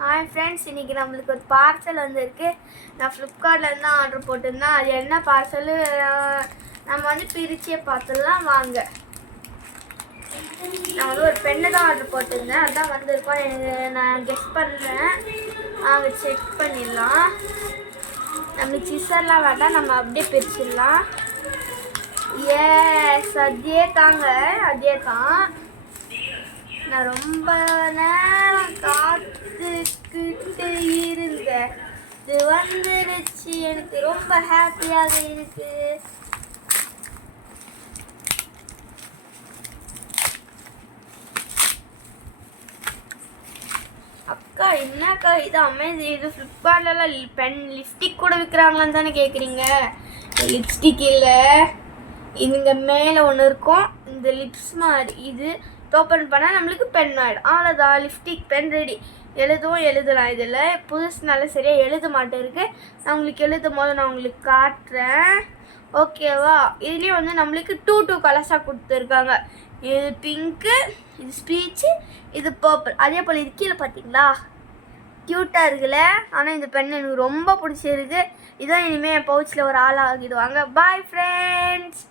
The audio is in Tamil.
ஹாய் ஃப்ரெண்ட்ஸ், இன்றைக்கி நம்மளுக்கு ஒரு பார்சல் வந்திருக்கு. நான் ஃப்ளிப்கார்ட்லேருந்து தான் ஆர்டர் போட்டிருந்தேன். அது என்ன பார்சலு நம்ம பிரிச்சே பார்த்துடலாம் வாங்க. நான் ஒரு பெண்ணு தான் ஆர்டர் போட்டிருந்தேன், அதுதான் வந்திருக்கோம். எனக்கு நான் கெஸ் பண்ணுறேன். வாங்க செக் பண்ணிடலாம். நம்மளுக்கு சிசர்லாம் வேண்டாம், நம்ம அப்படியே பிரிச்சிடலாம். எஸ், அதே தாங்க, அதே தான். நான் ரொம்ப நேரம் காத்துக்கிட்டு இருந்தேன். இது வந்துருச்சு, எனக்கு ரொம்ப ஹாப்பியாக இருக்கு. அக்கா என்னக்கா இது அமேசிங், இது ஃப்ளிப்கார்ட்லலாம் பென் லிப்ஸ்டிக் கூட விற்கிறாங்களான்னு தானே கேட்குறீங்க? லிப்ஸ்டிக் இல்லை, இதுங்க மேலே ஒன்று இருக்கும், இந்த லிப்ஸ் மாதிரி. இது ஓப்பன் பண்ணால் நம்மளுக்கு பென் ஆகிடும். அவ்வளோதான், லிப்ஸ்டிக் பென் ரெடி. எழுதலாம். இதில் புதுசுனால சரியாக எழுத மாட்டேருக்கு. நான் உங்களுக்கு எழுதும் போது நான் உங்களுக்கு காட்டுறேன், ஓகேவா? இதுலேயும் நம்மளுக்கு டூ கலர்ஸாக கொடுத்துருக்காங்க. இது பிங்க்கு, இது ஸ்பீச்சு, இது பர்பிள். அதே போல் இது கீழே பார்த்தீங்களா, க்யூட்டாக இருக்குல்ல? ஆனால் இந்த பென் எனக்கு ரொம்ப பிடிச்சிருக்கு. இதான் இனிமேல் என் பவுச்சில் ஒரு ஆளாகிடுவாங்க. Bye friends.